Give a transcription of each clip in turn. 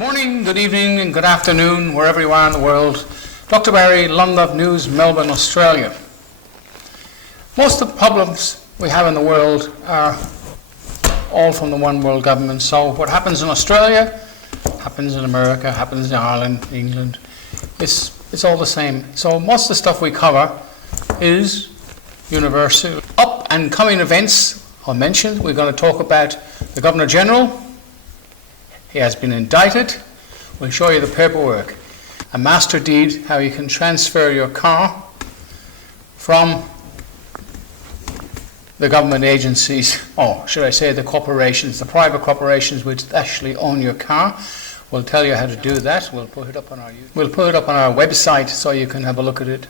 Morning, good evening and good afternoon, wherever you are in the world. Dr. Barry, London News, Melbourne, Australia. Most of the problems we have in the world are all from the one world government. So what happens in Australia, happens in America, happens in Ireland, England. It's all the same. So most of the stuff we cover is universal. Up and coming events I mentioned, we're going to talk about the Governor General. He has been indicted. We'll show you the paperwork. A master deed, how you can transfer your car from the government agencies, or should I say the corporations, the private corporations which actually own your car. We'll tell you how to do that. We'll put it up on our website so you can have a look at it.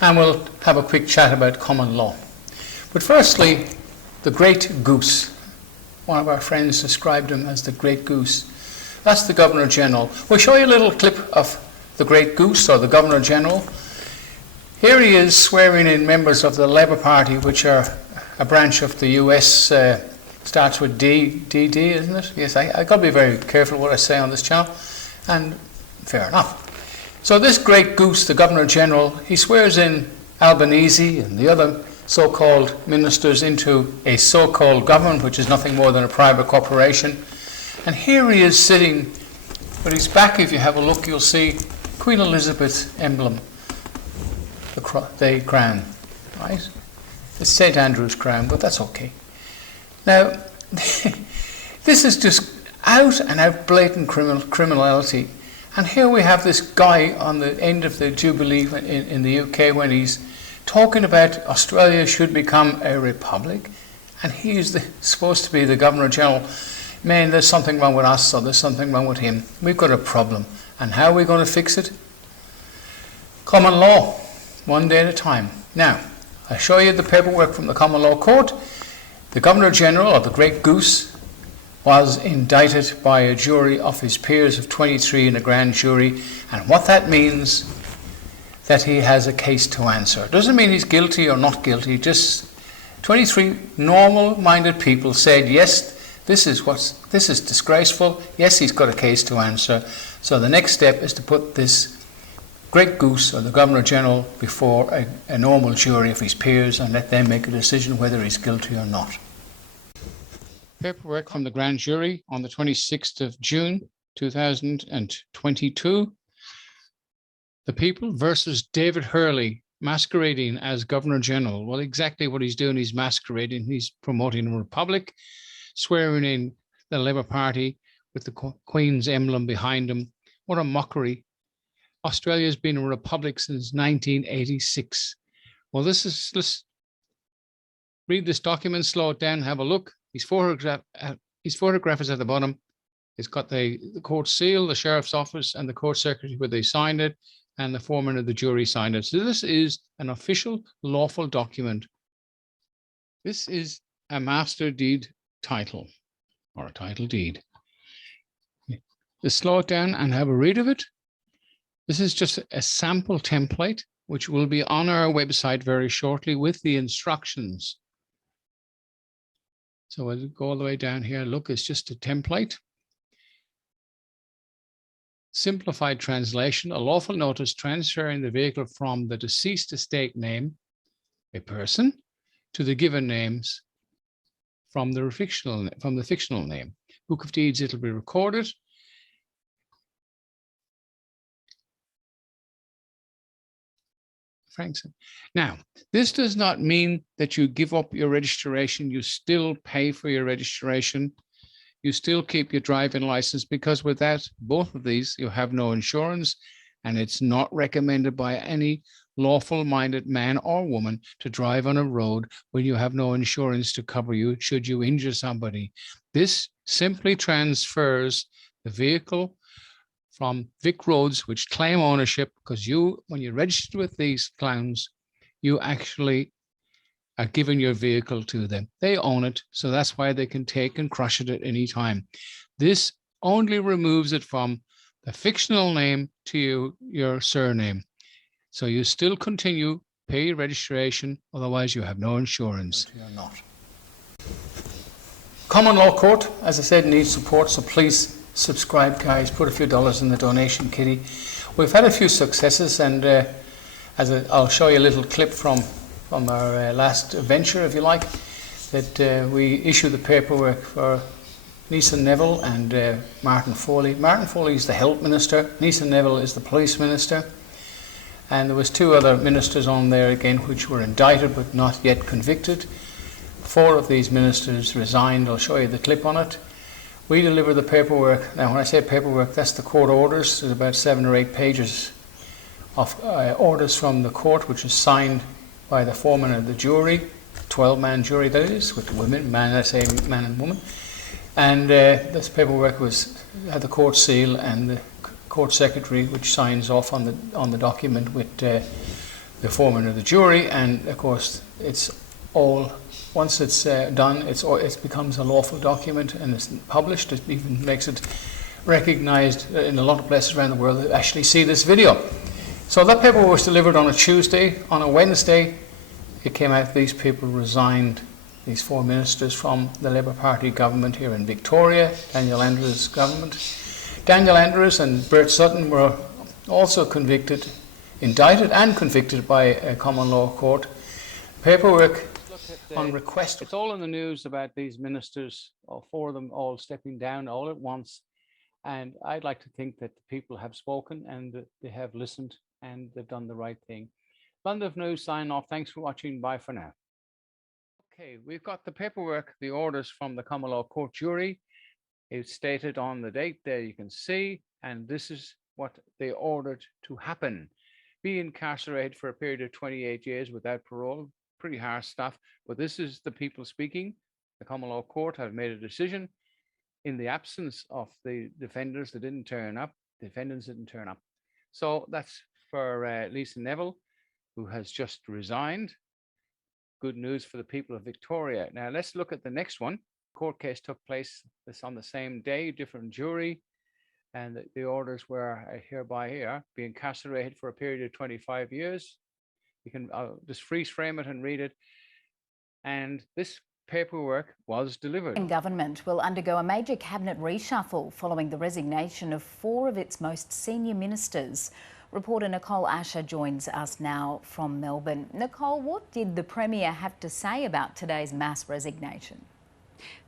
And we'll have a quick chat about common law. But firstly, the Great Goose. One of our friends described him as the Great Goose. That's the Governor General. We'll show you a little clip of the Great Goose, or the Governor General. Here he is swearing in members of the Labour Party, which are a branch of the US, starts with DD, isn't it? Yes, I've got to be very careful what I say on this channel, and fair enough. So this Great Goose, the Governor General, he swears in Albanese and the other so-called ministers into a so-called government, which is nothing more than a private corporation. And here he is sitting with his back. If you have a look, you'll see Queen Elizabeth's emblem, the crown, right? It's St. Andrew's crown, but that's okay. Now, this is just out and out blatant criminality. And here we have this guy on the end of the Jubilee in the UK when he's talking about Australia should become a republic, and he is supposed to be the Governor General. Man, there's something wrong with us, or there's something wrong with him. We've got a problem. And how are we going to fix it? Common law, one day at a time. Now, I'll show you the paperwork from the Common Law Court. The Governor General, or the Great Goose, was indicted by a jury of his peers of 23 in a grand jury, and what that means, that he has a case to answer. It doesn't mean he's guilty or not guilty, just 23 normal-minded people said, yes, this is disgraceful, yes, he's got a case to answer. So the next step is to put this Great Goose, or the Governor General, before a normal jury of his peers and let them make a decision whether he's guilty or not. Paperwork from the grand jury on the 26th of June 2022. The People versus David Hurley, masquerading as Governor General. Well, exactly what he's doing, he's masquerading. He's promoting a republic, swearing in the Labour Party with the Queen's emblem behind him. What a mockery. Australia's been a republic since 1986. Well, let's read this document, slow it down, have a look. His photograph is at the bottom. It's got the court seal, the sheriff's office, and the court secretary where they signed it, and the foreman of the jury signed it. So this is an official, lawful document. This is a master deed title, or a title deed. Just slow it down and have a read of it. This is just a sample template, which will be on our website very shortly with the instructions. So we'll go all the way down here. Look, it's just a template. Simplified translation, a lawful notice transferring the vehicle from the deceased estate name, a person, to the given names from the fictional name. Book of Deeds, it'll be recorded. Frankson. Now, this does not mean that you give up your registration. You still pay for your registration. You still keep your driving license, because without both of these, you have no insurance, and it's not recommended by any lawful-minded man or woman to drive on a road when you have no insurance to cover you should you injure somebody. This simply transfers the vehicle from Vic Roads, which claim ownership, because when you register with these clowns, you actually are giving your vehicle to them. They own it, so that's why they can take and crush it at any time. This only removes it from the fictional name to your surname. So you still continue, pay your registration, otherwise you have no insurance. You're not. Common law court, as I said, needs support, so please subscribe, guys. Put a few dollars in the donation kitty. We've had a few successes, and I'll show you a little clip from our last venture, if you like, that we issue the paperwork for Neeson Neville and Martin Foley. Martin Foley is the Health Minister. Neeson Neville is the Police Minister. And there was 2 other ministers on there again which were indicted but not yet convicted. 4 of these ministers resigned. I'll show you the clip on it. We deliver the paperwork. Now, when I say paperwork, that's the court orders. There's about 7 or 8 pages of orders from the court, which is signed by the foreman of the jury, 12-man jury that is, with women, I say man and woman. And this paperwork had the court seal and the court secretary, which signs off on the document with the foreman of the jury. And of course, it's all, once it's done, it becomes a lawful document and it's published. It even makes it recognized in a lot of places around the world that actually see this video. So that paper was delivered on a Tuesday. On a Wednesday, it came out these people resigned, these 4 ministers from the Labour Party government here in Victoria, Daniel Andrews' government. Daniel Andrews and Bert Sutton were also indicted and convicted by a common law court. Paperwork on request. It's all in the news about these ministers, all 4 of them all stepping down all at once. And I'd like to think that the people have spoken and that they have listened and they've done the right thing. London News sign off. Thanks for watching. Bye for now. Okay, we've got the paperwork, the orders from the common law court jury. It's stated on the date there, you can see, and this is what they ordered to happen. Be incarcerated for a period of 28 years without parole. Pretty harsh stuff, but this is the people speaking. The common law court have made a decision in the absence of the defendants that didn't turn up. The defendants didn't turn up. So that's for Neeson Neville, who has just resigned. Good news for the people of Victoria. Now let's look at the next one. Court case took place this on the same day, different jury, and the orders were hereby be incarcerated for a period of 25 years. You can just freeze frame it and read it. And this paperwork was delivered. Government will undergo a major cabinet reshuffle following the resignation of 4 of its most senior ministers. Reporter Nicole Asher joins us now from Melbourne. Nicole, what did the Premier have to say about today's mass resignation?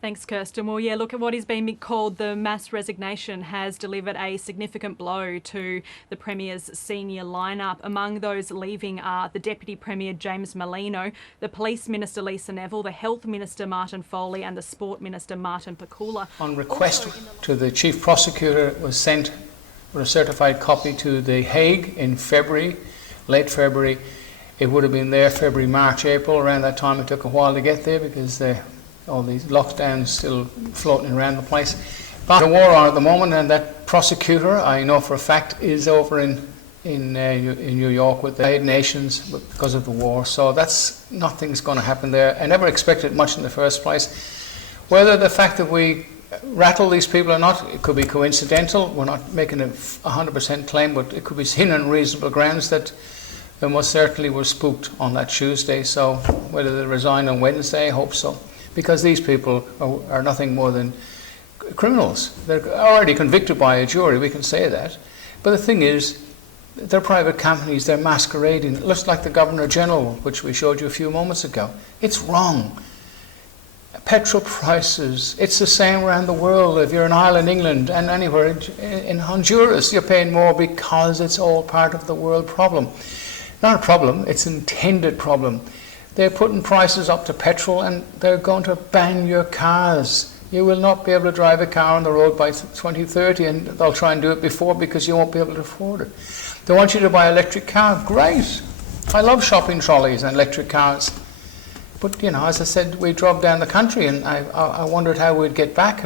Thanks, Kirsten. Well, yeah, look at what is being called the mass resignation has delivered a significant blow to the Premier's senior lineup. Among those leaving are the Deputy Premier James Merlino, the Police Minister Lisa Neville, the Health Minister Martin Foley and the Sport Minister Martin Pakula. On request to the Chief Prosecutor, it was sent with a certified copy to The Hague in February, late February. It would have been there February, March, April. Around that time it took a while to get there because all these lockdowns still floating around the place. But a war on at the moment, and that prosecutor, I know for a fact, is over in New York with the United Nations because of the war. So nothing's going to happen there. I never expected much in the first place. Whether the fact that we rattle these people or not, it could be coincidental. We're not making a 100% claim, but it could be seen on reasonable grounds that they most certainly were spooked on that Tuesday. So whether they resign on Wednesday, I hope so. Because these people are nothing more than criminals. They're already convicted by a jury, we can say that. But the thing is, they're private companies, they're masquerading. It looks like the Governor General, which we showed you a few moments ago. It's wrong. Petrol prices, it's the same around the world. If you're in Ireland, England, and anywhere in Honduras, you're paying more because it's all part of the world problem. Not a problem, it's an intended problem. They're putting prices up to petrol and they're going to ban your cars. You will not be able to drive a car on the road by 2030, and they'll try and do it before because you won't be able to afford it. They want you to buy an electric car. Great. I love shopping trolleys and electric cars. But, as I said, we drove down the country and I wondered how we'd get back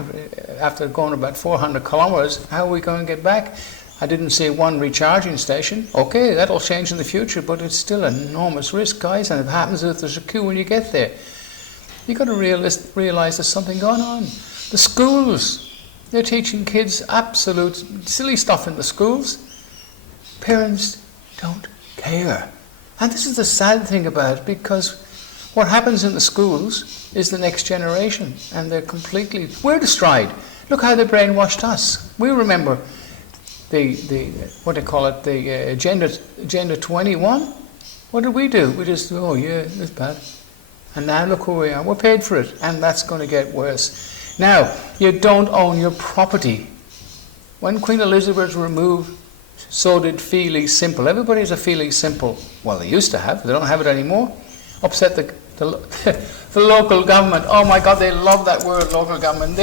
after going about 400 kilometres. How are we going to get back? I didn't see one recharging station. Okay, that'll change in the future, but it's still an enormous risk, guys, and it happens if there's a queue when you get there. You've got to realise there's something going on. The schools, they're teaching kids absolute silly stuff in the schools. Parents don't care. And this is the sad thing about it, because what happens in the schools is the next generation, and we're destroyed. Look how they brainwashed us. We remember the what they call it, the Agenda 21. What did we do? We just, oh yeah, it's bad. And now look who we are. We're paid for it, and that's going to get worse. Now, you don't own your property. When Queen Elizabeth was removed, so did Feely Simple. Everybody's a Feely Simple. Well, they used to have. They don't have it anymore. Upset the local government. Oh my God, they love that word, local government.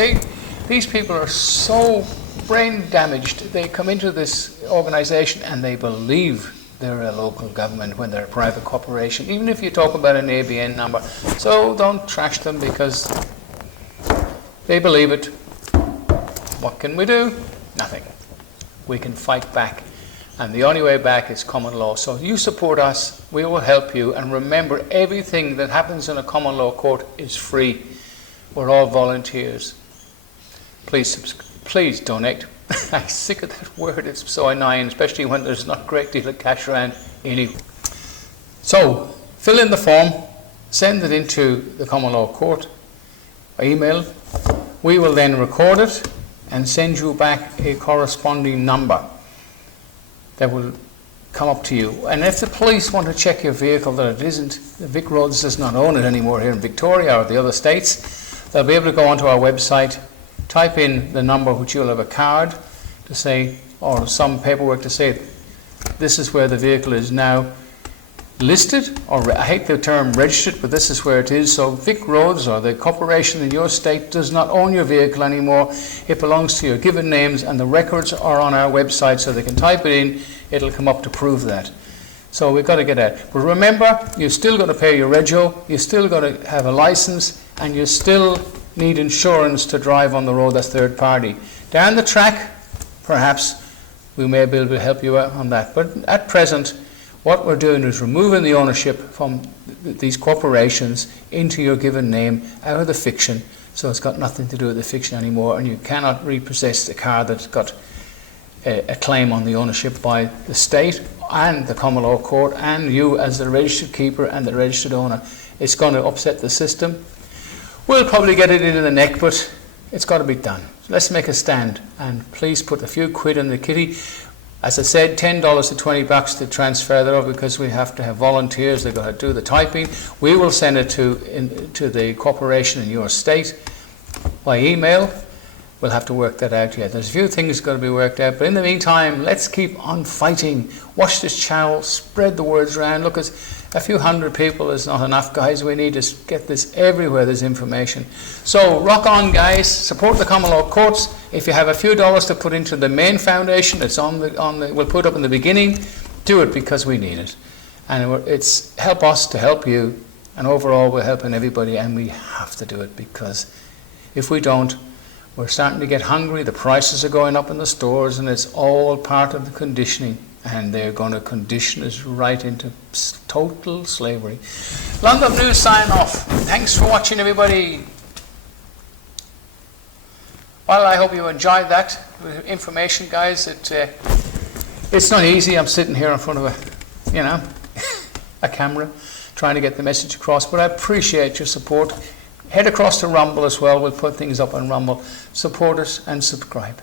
These people are so brain damaged. They come into this organisation and they believe they're a local government when they're a private corporation, even if you talk about an ABN number. So don't trash them because they believe it. What can we do? Nothing. We can fight back. And the only way back is common law. So you support us, we will help you. And remember, everything that happens in a common law court is free. We're all volunteers. Please donate. I'm sick of that word. It's so annoying, especially when there's not a great deal of cash around anyway. So fill in the form, send it into the common law court by email. We will then record it and send you back a corresponding number that will come up to you. And if the police want to check your vehicle that it isn't, the Vic Roads does not own it anymore here in Victoria or the other states, they'll be able to go onto our website, type in the number, which you'll have a card to say, or some paperwork to say, this is where the vehicle is now listed, or I hate the term registered, but this is where it is. So Vic Roads or the corporation in your state does not own your vehicle anymore. It belongs to your given names, and the records are on our website, so they can type it in. It'll come up to prove that. So we've got to get out. But remember, you're still going to pay your rego, you're still going to have a license, and you still need insurance to drive on the road. That's third party. Down the track, perhaps we may be able to help you out on that. But at present, what we're doing is removing the ownership from these corporations into your given name out of the fiction, so it's got nothing to do with the fiction anymore, and you cannot repossess the car that's got a claim on the ownership by the state and the common law court and you as the registered keeper and the registered owner. It's going to upset the system. We'll probably get it into the neck, but it's got to be done. So let's make a stand, and please put a few quid in the kitty. As I said, $10 to $20 to transfer that over, because we have to have volunteers. They've got to do the typing. We will send it to the corporation in your state by email. We'll have to work that out yet. There's a few things got to be worked out, but in the meantime, let's keep on fighting. Watch this channel, spread the words around. Look, a few hundred people is not enough, guys. We need to get this everywhere there's information. So rock on, guys. Support the common law courts. If you have a few dollars to put into the main foundation, it's we'll put up in the beginning. Do it because we need it, and it's help us to help you, and overall we're helping everybody, and we have to do it, because if we don't, we're starting to get hungry. The prices are going up in the stores, and it's all part of the conditioning, and they're going to condition us right into total slavery. London News sign off. Thanks for watching, everybody. Well, I hope you enjoyed that information, guys. It's not easy. I'm sitting here in front of a camera trying to get the message across, but I appreciate your support. Head across to Rumble as well. We'll put things up on Rumble. Support us and subscribe.